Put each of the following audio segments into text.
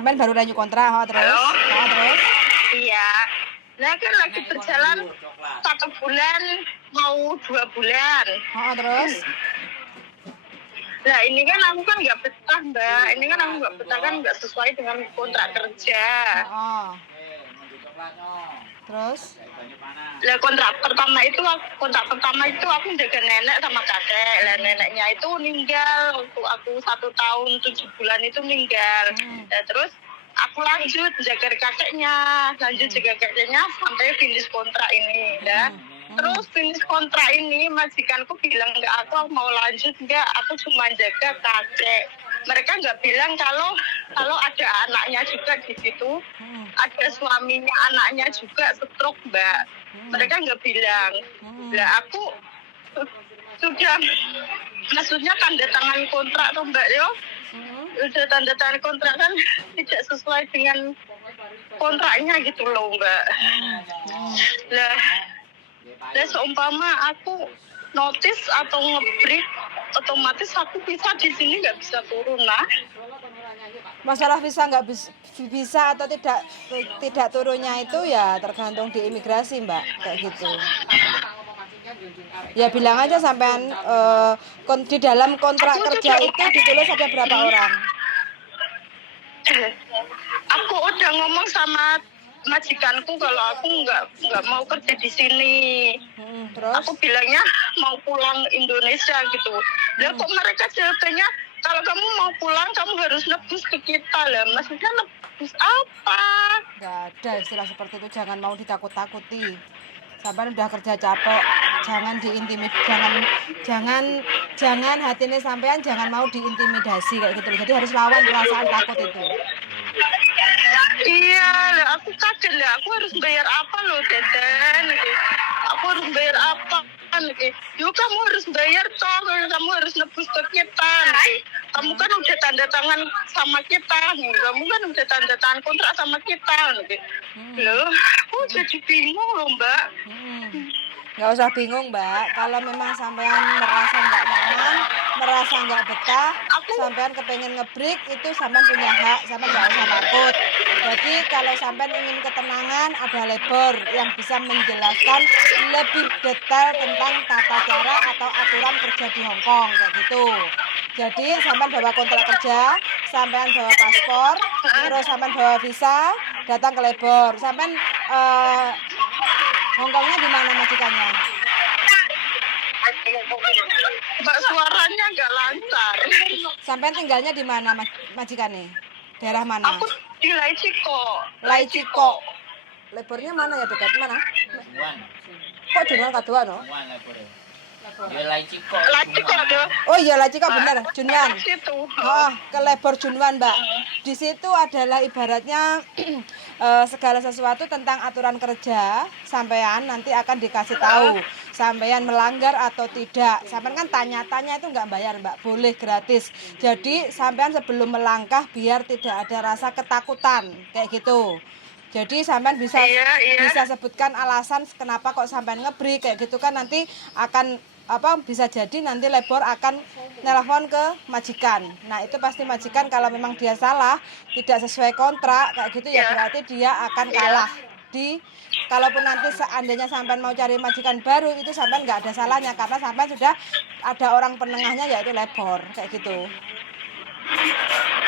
Sampean baru lanjut kontrak, terus? Halo? Terus? Iya. Nah kan lagi berjalan 1 bulan mau 2 bulan. Terus? Nah ini kan aku kan nggak betah Mbak. Ini kan aku nggak betah kan nggak sesuai dengan kontrak kerja. Terus? Lah kontrak pertama itu aku jaga nenek sama kakek. Lah neneknya itu meninggal waktu aku 1 tahun 7 bulan itu meninggal. Nah, terus aku lanjut jaga kakeknya sampai finish kontrak ini ya. Terus finish kontrak ini majikanku bilang enggak, aku mau lanjut enggak, aku cuma jaga kakek. Mereka nggak bilang kalau ada anaknya juga di situ, ada suaminya anaknya juga stroke Mbak. Mereka nggak bilang. Lah aku sudah maksudnya tanda tangan kontrak tuh Mbak yo. Udah tanda tangan kontrak kan tidak sesuai dengan kontraknya gitu loh Mbak. Lah seumpama aku notice atau ngebreak otomatis aku bisa di sini nggak bisa turun lah. Masalah bisa atau tidak turunnya itu ya tergantung di imigrasi Mbak, kayak gitu. Ya bilang aja sampean di dalam kontrak kerja itu ditulis ada berapa orang. Aku udah ngomong sama majikanku kalau aku nggak mau kerja di sini. Terus? Aku bilangnya mau pulang Indonesia gitu. Lah kok mereka jawabannya kalau kamu mau pulang kamu harus nebus ke kita lah. Maksudnya nebus apa? Nggak ada istilah seperti itu, jangan mau ditakut-takuti. Sampai udah kerja capek, jangan jangan hatinya sampean jangan mau diintimidasi kayak gitu. Jadi harus lawan perasaan takut itu. Iya, aku kaget lah. Aku harus bayar apa loh, Deden? Aku harus bayar apa? Yuk kamu harus bayar toh, kamu harus nebus ke kita. Kamu kan udah tanda tangan sama kita, kamu kan udah tanda tangan kontrak sama kita. Loh, aku jadi bingung loh Mbak. Nggak usah bingung Mbak, kalau memang sampean merasa nggak nyaman, merasa nggak betah, sampean kepengen ngebreak itu sampean punya hak, sampean nggak usah takut. Jadi kalau sampean ingin ketenangan, ada labor yang bisa menjelaskan lebih detail tentang tata cara atau aturan kerja di Hong Kong kayak gitu. Jadi sampean bawa kontrak kerja, sampean bawa paspor, terus sampean bawa visa, datang ke labor, sampean Hongkongnya di mana majikannya? Mbak suaranya nggak lancar. Sampai tinggalnya di mana majikannya? Daerah mana? Aku di Laiciko. Laiciko. Lebornya mana ya dekat mana? Kok Junwan kedua no? Ya Laiciko. Oh iya Laiciko benar, Junwan. Ke Lebor Junwan Mbak. Di situ adalah ibaratnya segala sesuatu tentang aturan kerja sampean nanti akan dikasih tahu. Sampean melanggar atau tidak. Sampean kan tanya-tanya itu nggak bayar Mbak, boleh gratis. Jadi sampean sebelum melangkah biar tidak ada rasa ketakutan kayak gitu. Jadi sampean bisa sebutkan alasan kenapa kok sampean ngebreak kayak gitu kan nanti akan bisa jadi nanti labor akan nelpon ke majikan. Nah itu pasti majikan kalau memang dia salah tidak sesuai kontrak kayak gitu ya berarti dia akan kalah. Kalaupun nanti seandainya sampean mau cari majikan baru itu sampean nggak ada salahnya karena sampean sudah ada orang penengahnya yaitu labor kayak gitu.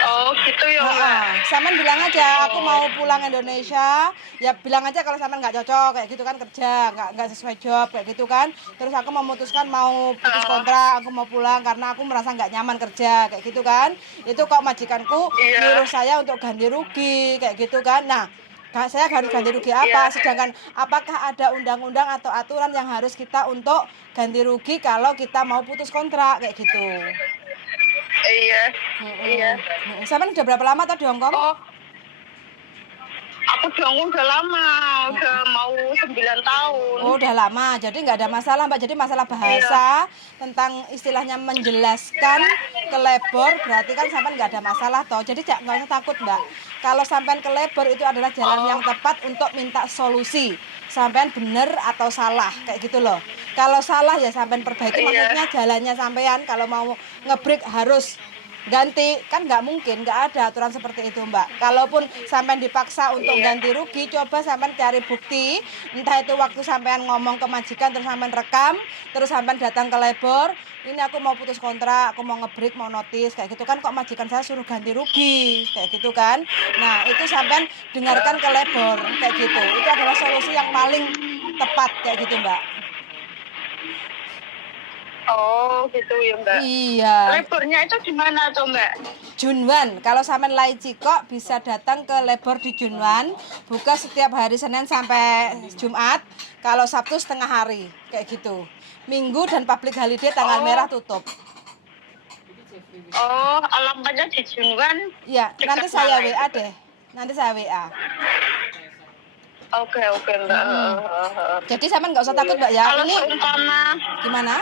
Oh gitu ya Mbak. Sampean bilang aja aku mau pulang Indonesia, ya bilang aja kalau sampean nggak cocok kayak gitu kan kerja, nggak sesuai job kayak gitu kan. Terus aku memutuskan mau putus kontrak, aku mau pulang karena aku merasa nggak nyaman kerja kayak gitu kan. Itu kok majikanku nyuruh saya untuk ganti rugi kayak gitu kan. Nah saya harus ganti rugi apa? Sedangkan apakah ada undang-undang atau aturan yang harus kita untuk ganti rugi kalau kita mau putus kontrak kayak gitu? Iya. Sampean udah berapa lama di Hong Kong? Oh, aku di Hong Kong udah lama, udah mau 9 tahun. Oh, udah lama, jadi nggak ada masalah Mbak. Jadi masalah bahasa tentang istilahnya menjelaskan ke labor, berarti kan sampean nggak ada masalah toh. Jadi nggak usah takut Mbak. Kalau sampean ke labor itu adalah jalan yang tepat untuk minta solusi. Sampean bener atau salah kayak gitu loh. Kalau salah ya sampean perbaiki, maksudnya jalannya sampean kalau mau ngebreak harus ganti, kan nggak mungkin, nggak ada aturan seperti itu Mbak. Kalaupun sampean dipaksa untuk ganti rugi, coba sampean cari bukti, entah itu waktu sampean ngomong ke majikan terus sampean rekam, terus sampean datang ke labor, ini aku mau putus kontrak, aku mau ngebreak, mau notis kayak gitu kan, kok majikan saya suruh ganti rugi kayak gitu kan. Nah itu sampean dengarkan ke labor kayak gitu, itu adalah solusi yang paling tepat kayak gitu Mbak. Oh gitu ya Mbak. Iya. Lebornya itu di mana tuh Mbak? Junwan, kalau sampean Lai Cikok bisa datang ke labor di Junwan, buka setiap hari Senin sampai Jumat, kalau Sabtu setengah hari, kayak gitu. Minggu dan public holiday tanggal merah tutup. Oh, alamatnya di Junwan. Iya, nanti saya WA deh. Nanti saya WA. Oke Mbak. Jadi sampean nggak usah takut Mbak ya. Kalau Ini seumpama gimana?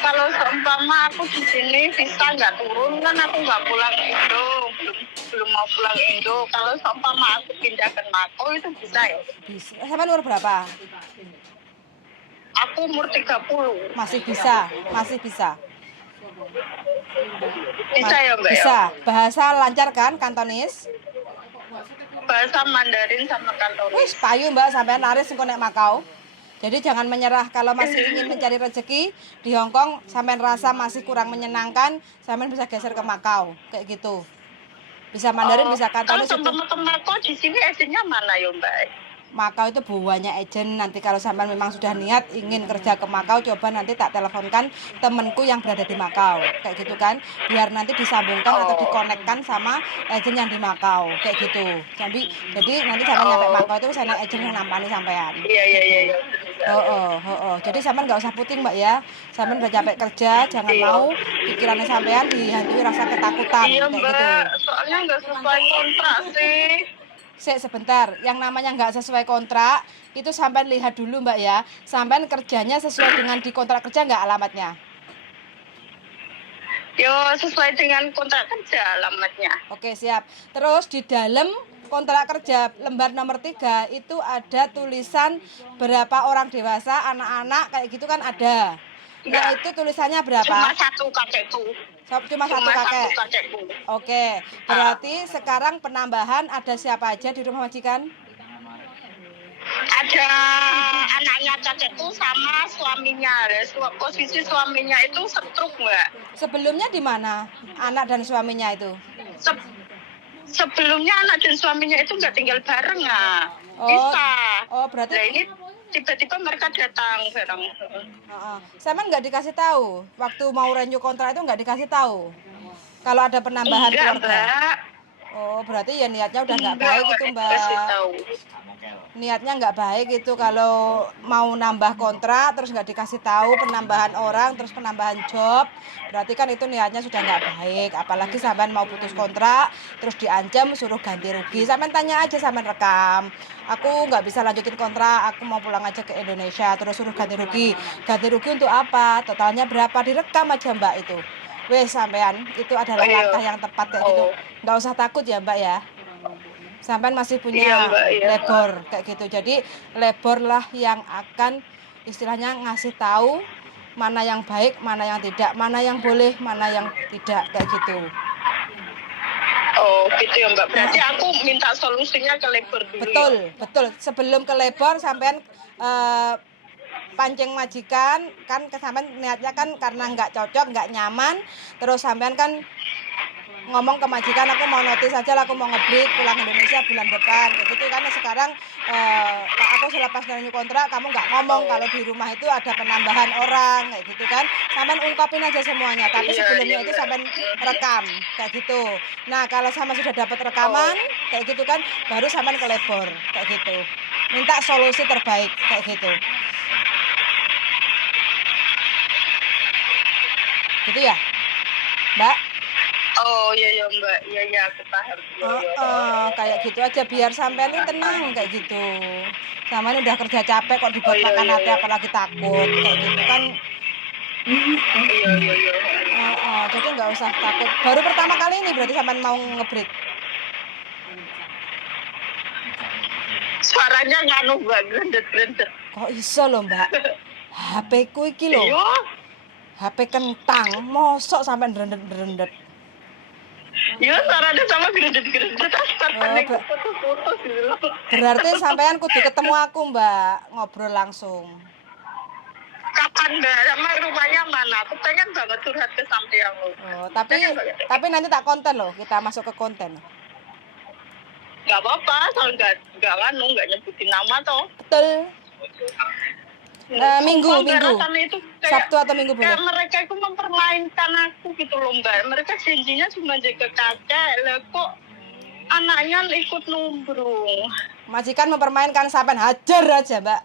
kalau seumpama aku di sini bisa nggak turun kan aku nggak pulang Indo, belum mau pulang Indo. Kalau seumpama aku pindah ke Mako itu bisa ya? Bisa. Sampean umur berapa? Aku umur 30. Masih bisa, masih bisa. Bisa ya Mbak? Bisa. Bahasa lancar kan, Kantonis? Bahasa Mandarin sama Kantonis. Wis payu Mbak sampean laris engko nek Makau. Jadi jangan menyerah kalau masih ingin mencari rezeki di Hong Kong, sampean rasa masih kurang menyenangkan, sampean bisa geser ke Makau kayak gitu. Bisa Mandarin, bisa Kantonis itu. Kalau teman-teman Mako di sini agennya mana ya Mbak? Makau itu banyak agent. Nanti kalau sampean memang sudah niat ingin kerja ke Makau, coba nanti tak teleponkan temenku yang berada di Makau kayak gitu kan, biar nanti disambungkan atau dikonekkan sama agent yang di Makau kayak gitu. Jadi nanti sampean nyampe Makau itu saya agent yang nampani sampean. Iya. Jadi sampean nggak usah puting Mbak ya. Sampean udah capek kerja, jangan mau pikirannya sampean dihantui rasa ketakutan Iya kayak Mbak, gitu. soalnya nggak sesuai kontrak sih. Sebentar, yang namanya nggak sesuai kontrak itu sampean lihat dulu Mbak ya, sampean kerjanya sesuai dengan di kontrak kerja nggak alamatnya? Yo sesuai dengan kontrak kerja alamatnya. Oke siap. Terus di dalam kontrak kerja lembar nomor 3 itu ada tulisan berapa orang dewasa, anak-anak kayak gitu kan ada. Nah itu tulisannya berapa? Cuma satu kakekku. Cuma satu kakek. Kakekku. Oke, berarti sekarang penambahan ada siapa aja di rumah majikan? Ada anaknya kakekku sama suaminya. Posisi suaminya itu stroke Mbak. Sebelumnya di mana anak dan suaminya itu? Sebelumnya anak dan suaminya itu nggak tinggal bareng bisa. Berarti nah ini tiba-tiba mereka datang bareng. Sama nggak dikasih tahu waktu mau renew kontrak itu, nggak dikasih tahu kalau ada penambahan keluarga? Berarti ya niatnya udah nggak baik itu Mbak. Niatnya nggak baik itu kalau mau nambah kontrak terus nggak dikasih tahu penambahan orang terus penambahan job, berarti kan itu niatnya sudah nggak baik. Apalagi sampean mau putus kontrak terus diancam suruh ganti rugi. Sampean tanya aja, sampean rekam, aku nggak bisa lanjutin kontrak, aku mau pulang aja ke Indonesia, terus suruh ganti rugi. Ganti rugi untuk apa, totalnya berapa, direkam aja Mbak itu. Wes sampean, itu adalah langkah yang tepat kayak gitu. Nggak usah takut ya Mbak ya. Sampean masih punya labor kayak gitu. Jadi labor lah yang akan istilahnya ngasih tahu mana yang baik, mana yang tidak, mana yang boleh, mana yang tidak kayak gitu. Oh gitu ya Mbak. Berarti aku minta solusinya ke labor dulu. Betul. Sebelum ke labor sampean pancing majikan kan, sampean niatnya kan karena nggak cocok, nggak nyaman, terus sampean kan ngomong ke majikan, aku mau notis aja lah, aku mau ngebreak pulang Indonesia bulan depan kayak gitu kan. Sekarang aku selepas renew kontrak kamu nggak ngomong kalau di rumah itu ada penambahan orang kayak gitu kan, sampean ungkapin aja semuanya, tapi sebelumnya itu sampean rekam kayak gitu. Nah kalau sama sudah dapat rekaman kayak gitu kan, baru sampean ke labor kayak gitu, minta solusi terbaik kayak gitu. Gitu ya Mbak? Oh iya Mbak, iya aku paham. Kayak gitu aja biar sampean ini tenang kayak gitu. Sampean udah kerja capek kok dibuat makan hati, apalagi takut kayak gitu kan. Iya. Jadi nggak usah takut. Baru pertama kali ini berarti sampean mau ngebreak. Suaranya nganu Mbak, grendet. Kok iso loh Mbak? HP ku iki loh. HP kentang, mosok sampean drendet-drendet. Ya sarana sama geredet-geredet Oh, panik foto-foto gitu loh. berarti sampean kudu ketemu aku, Mbak, ngobrol langsung. Kapan Mbak? Sama rumahnya mana? Aku pengen banget curhat ke sampean lo. Oh, tapi nanti tak konten loh, kita masuk ke konten. Gak apa-apa, soal nggak nyebutin nama toh. Betul. Minggu. Rasanya itu kayak, Sabtu atau Minggu boleh? kayak mereka itu mempermainkan aku gitu loh Mbak. Mereka janjinya cuma jaga kakek, lah kok anaknya ikut numbrung. Majikan mempermainkan sampean, hajar aja, Mbak.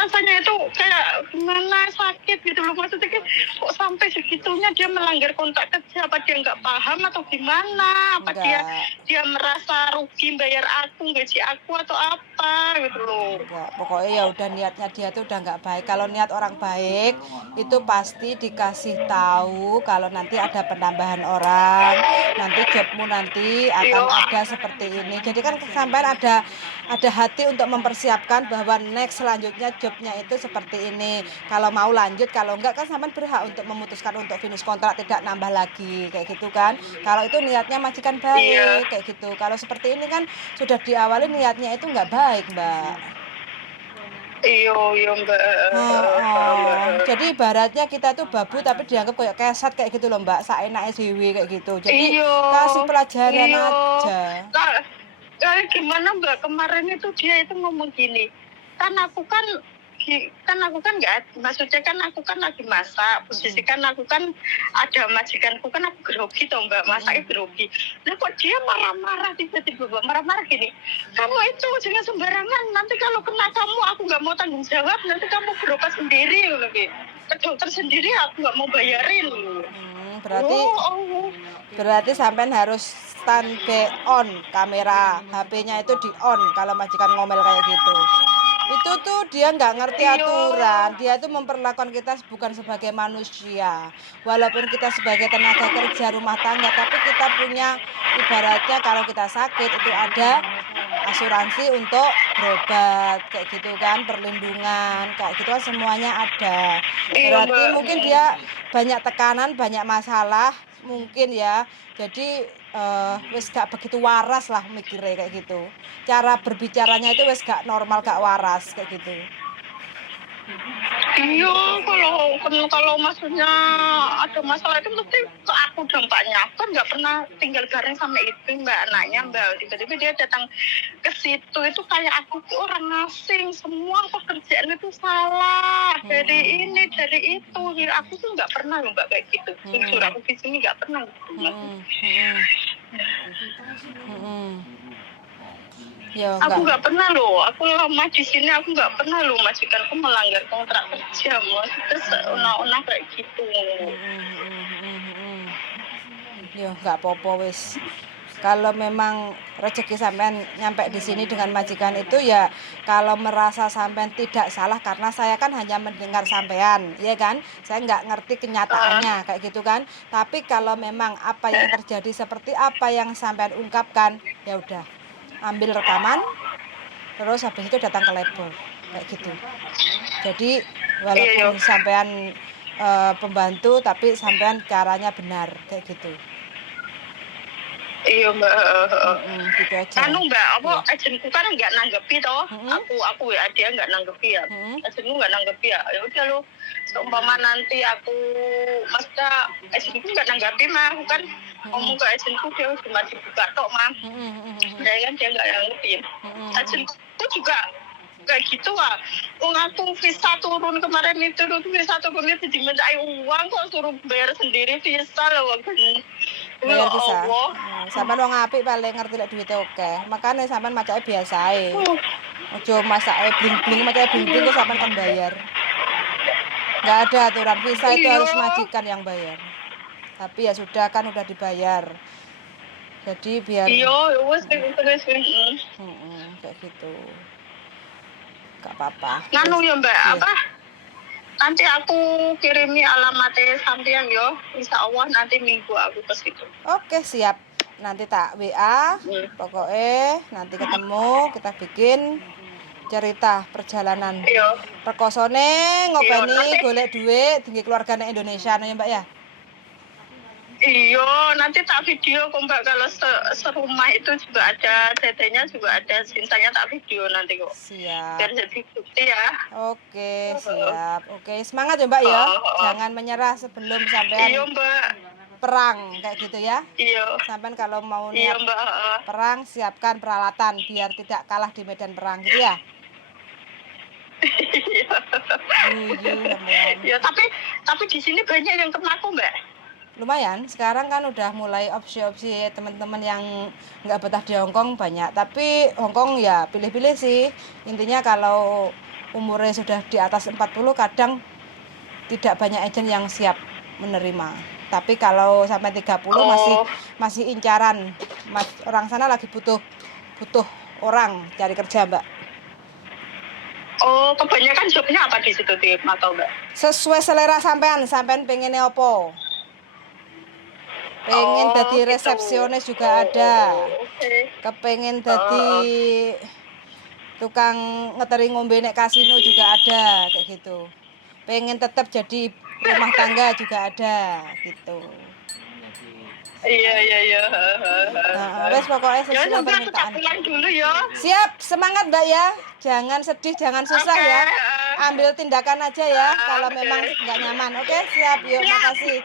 Rasanya itu kayak gimana, sakit gitu loh, maksudnya kok sampai segitunya dia melanggar kontrak kerja, apa dia nggak paham atau gimana, apa dia merasa rugi bayar aku, gaji aku atau apa gitu loh. Enggak, pokoknya ya udah niatnya dia tuh udah nggak baik. Kalau niat orang baik itu pasti dikasih tahu kalau nanti ada penambahan orang, nanti jobmu nanti akan ada seperti ini. Jadi kan sampai ada hati untuk mempersiapkan bahwa next selanjutnya jobnya itu seperti ini. Kalau mau lanjut, kalau enggak kan sampean berhak untuk memutuskan untuk finish kontrak, tidak nambah lagi kayak gitu kan. Kalau itu niatnya majikan baik kayak gitu. Kalau seperti ini kan sudah diawali niatnya itu enggak baik, Mbak. Iya Mbak. Jadi ibaratnya kita tuh babu tapi dianggap kayak keset kayak gitu loh Mbak, saenake dhewe kayak gitu. Jadi kasih pelajaran aja. Gimana Mbak, kemarin itu dia itu ngomong gini, kan aku kan nggak, maksudnya kan aku kan lagi masak, posisi kan aku kan ada majikanku kan aku grogi toh Mbak, masaknya grogi. Nah kok dia marah-marah, tiba-tiba marah-marah gini, kamu itu jangan sembarangan, nanti kalau kena kamu aku nggak mau tanggung jawab, nanti kamu berobat sendiri lebih ke dokter sendiri, aku nggak mau bayarin. Berarti sampean harus standby on kamera, HP-nya itu di on kalau majikan ngomel kayak gitu. Itu tuh dia nggak ngerti aturan, dia tuh memperlakukan kita bukan sebagai manusia. Walaupun kita sebagai tenaga kerja rumah tangga, tapi kita punya ibaratnya kalau kita sakit itu ada asuransi untuk berobat kayak gitu kan, perlindungan kayak gitu kan, semuanya ada. Berarti mungkin dia banyak tekanan, banyak masalah mungkin ya. Jadi wis gak begitu waras lah mikirnya kayak gitu. Cara berbicaranya itu wis gak normal, gak waras kayak gitu. Iya, kalau maksudnya ada masalah itu mesti ke aku dampaknya. Aku kan nggak pernah tinggal bareng sama itu Mbak, anaknya Mbak. Tiba-tiba dia datang ke situ itu kayak aku tuh orang asing, semua pekerjaan itu salah, dari ini dari itu. Aku tuh nggak pernah loh Mbak kayak gitu. Jujur aku di sini nggak pernah. Ya, aku nggak pernah loh, aku lama di sini aku nggak pernah loh majikanku melanggar kontrak kerja, terus una kayak gitu. Ya nggak apa-apa wis. Kalau memang rezeki sampean nyampe di sini dengan majikan itu ya, kalau merasa sampean tidak salah, karena saya kan hanya mendengar sampean, ya kan? Saya nggak ngerti kenyataannya kayak gitu kan. Tapi kalau memang apa yang terjadi seperti apa yang sampean ungkapkan, ya udah. Ambil rekaman, terus habis itu datang ke labor kayak gitu. Jadi walaupun sampean pembantu, tapi sampean caranya benar kayak gitu. Iya Mbak. Gitu aja. Mbak, agenku kan nggak nanggepi toh. Aku ya dia nggak nanggepi ya. Agenku nggak nanggepi ya. Ya udah lo, seumpama nanti aku maksudnya agenku nggak nanggepi mah, aku kan ngomong ke agenku dia cuma dibuka tok mah. Dan kan dia nggak nanggepin. Agenku juga kayak gitu lah. Aku visa turun kemarin itu, visa turunnya dimintai uang kok, suruh bayar sendiri visa loh. Bayar visa. Sampean wong apik paling ngerti lek duwite oke. Makane sampean macake biasae. Aja masake bling-bling, macake bling-bling kok sampean kan bayar. Enggak ada aturan visa itu harus majikan yang bayar. Tapi ya sudah kan udah dibayar. Jadi biar wes terus. Kayak gitu. Gak apa-apa. Nganu ya Mbak, apa? Nanti aku kirimi alamatnya sampean yo. Insyaallah nanti minggu aku ke situ. Oke, siap. Nanti tak WA. Pokoknya nanti ketemu, kita bikin cerita perjalanan. Rekosone ngopeni golek duit tinggi keluargane Indonesia ya Mbak ya. Iya, nanti tak video kok Mbak, kalau serumah itu juga ada dedenya, juga ada sintanya, tak video nanti kok. Siap. Biar jadi bukti ya. Oke, siap. Oke, semangat ya Mbak ya. Jangan menyerah sebelum sampean Iya Mbak, perang kayak gitu ya. iya. Sampean kalau mau Iya niat Mbak. perang, siapkan peralatan biar tidak kalah di medan perang gitu ya. Sampean. Ya, tapi di sini banyak yang kena aku Mbak. Lumayan, sekarang kan udah mulai opsi-opsi teman-teman yang nggak betah di Hongkong banyak. Tapi Hongkong ya pilih-pilih sih. Intinya kalau umurnya sudah di atas 40 kadang tidak banyak agent yang siap menerima. Tapi kalau sampai 30 masih incaran. Orang sana lagi butuh orang cari kerja, Mbak. Oh, kebanyakan jobnya apa di situ di Makau Mbak? Sesuai selera sampean pengennya opo? Pengen jadi gitu. resepsionis juga ada. Oke. Kepengen jadi tukang ngeteri ngombe nek kasino juga ada kayak gitu. Pengen tetap jadi rumah tangga juga ada gitu. Iya. Nah, wes pokoknya Ya sesuai sudah, tak permintaan. pulang dulu ya. Siap, semangat Mbak ya. Jangan sedih, jangan susah Oke. ya. Ambil tindakan aja ya kalau memang nggak nyaman. Oke, siap. Yuk, makasih.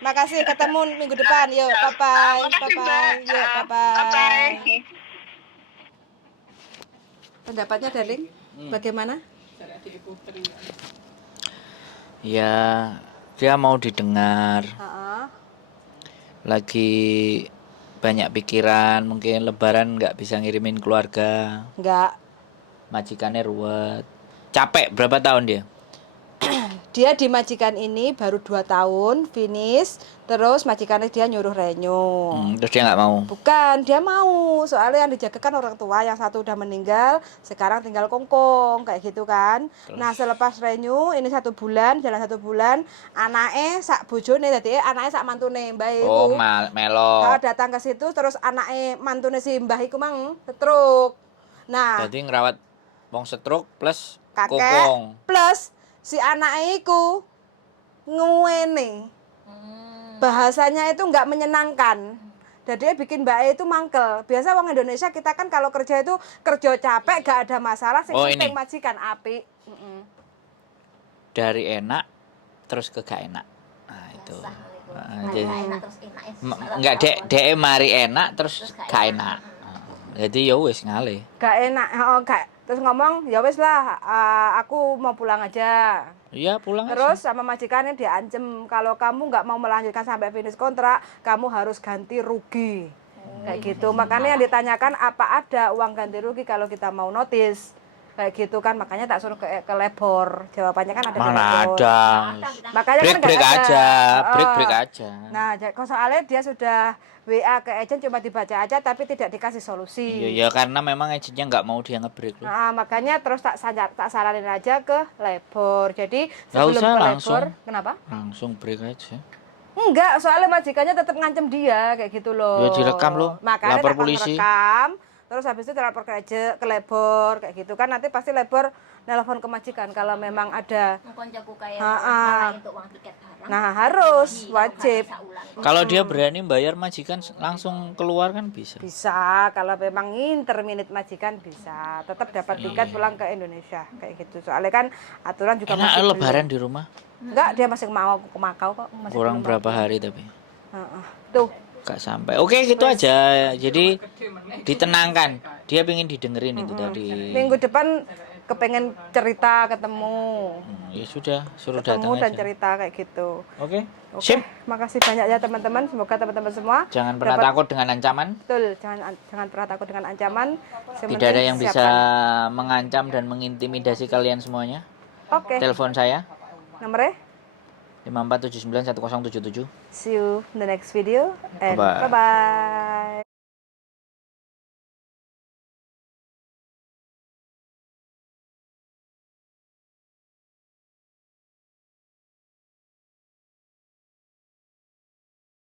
Makasih, ketemu minggu depan. Yuk, bye-bye. Makasih, Mbak. Bye-bye. Yuk, bye-bye. Bye-bye. Pendapatnya, Darling? Bagaimana? Ya, dia mau didengar. Lagi banyak pikiran, mungkin lebaran nggak bisa ngirimin keluarga. Enggak. Majikannya ruwet. Capek berapa tahun dia? Dia di majikan ini baru 2 tahun, finish. Terus majikannya dia nyuruh renyo. Terus dia nggak mau. Bukan, dia mau. Soalnya yang dijaga kan orang tua, yang satu udah meninggal, sekarang tinggal kongkong, kayak gitu kan. Terus? Nah, selepas renyu, ini 1 bulan, jalan 1 bulan, anaknya sak bojone, jadi anaknya sak mantune, mbah iku. Oh, melo. Datang ke situ, terus anaknya mantune si mbah iku mang, stroke. Nah, Jadi ngerawat wong stroke plus kakek kokong. plus si anaknya iku nguene. Bahasanya itu nggak menyenangkan. Jadi dia bikin Mbak E itu mangkel. Biasa orang Indonesia kita kan kalau kerja itu kerja capek gak ada masalah, sing penting Ini. majikan apik. Dari enak terus ke gak enak. Nah, itu. Jadi enggak dek mari enak terus gak enak. Jadi ya wis ngalih. Gak enak, gak. Terus ngomong, ya wis lah, aku mau pulang aja. Iya, pulang Terus aja. sama majikannya diancem, kalau kamu nggak mau melanjutkan sampai finish kontrak, kamu harus ganti rugi. Kayak gitu. Makanya yang ditanyakan apa ada uang ganti rugi kalau kita mau notice. Kayak gitu kan, makanya tak suruh ke labor. Jawabannya kan ada di Mana labor. ada. Makanya kan Break nggak ada. aja, break aja. Nah, soalnya dia sudah WA ke agent cuma dibaca aja tapi tidak dikasih solusi. Iya, karena memang agentnya nggak mau dia nge-break loh. Nah, makanya terus tak saranin aja ke labor. Jadi Nggak sebelum usah ke langsung. labor, kenapa? Langsung break aja. Enggak, soalnya majikannya tetap ngancem dia kayak gitu loh. Ya direkam loh, Makanya lapor tak polisi. rekam, terus habis itu lapor ke labor kayak gitu kan, nanti pasti labor nelpon ke majikan kalau memang ada. Nah, harus wajib. Kalau dia berani bayar majikan langsung keluar kan bisa. Bisa, kalau memang interminit majikan bisa. Tetap dapat tiket pulang ke Indonesia kayak gitu. Soalnya kan aturan juga Enak masih belum. lebaran di rumah. Enggak, dia masih mau ke Makau kok. Masih Kurang belum berapa mau. hari tapi. Tuh. Gak sampai. Oke, gitu aja. Jadi ditenangkan. Dia pengen didengerin itu tadi. Minggu depan kepengen cerita ketemu. Ya sudah, suruh datang Ketemu dan aja. cerita kayak gitu. Oke. Oke, Sip. makasih banyak ya teman-teman. Semoga teman-teman semua Jangan pernah dapat- takut dengan ancaman. Betul, jangan pernah takut dengan ancaman. Yang Tidak penting ada yang bisa siapkan. mengancam dan mengintimidasi kalian semuanya. Oke. Telepon saya Nomornya 54791077. see you in the next video and Bye-bye. bye-bye.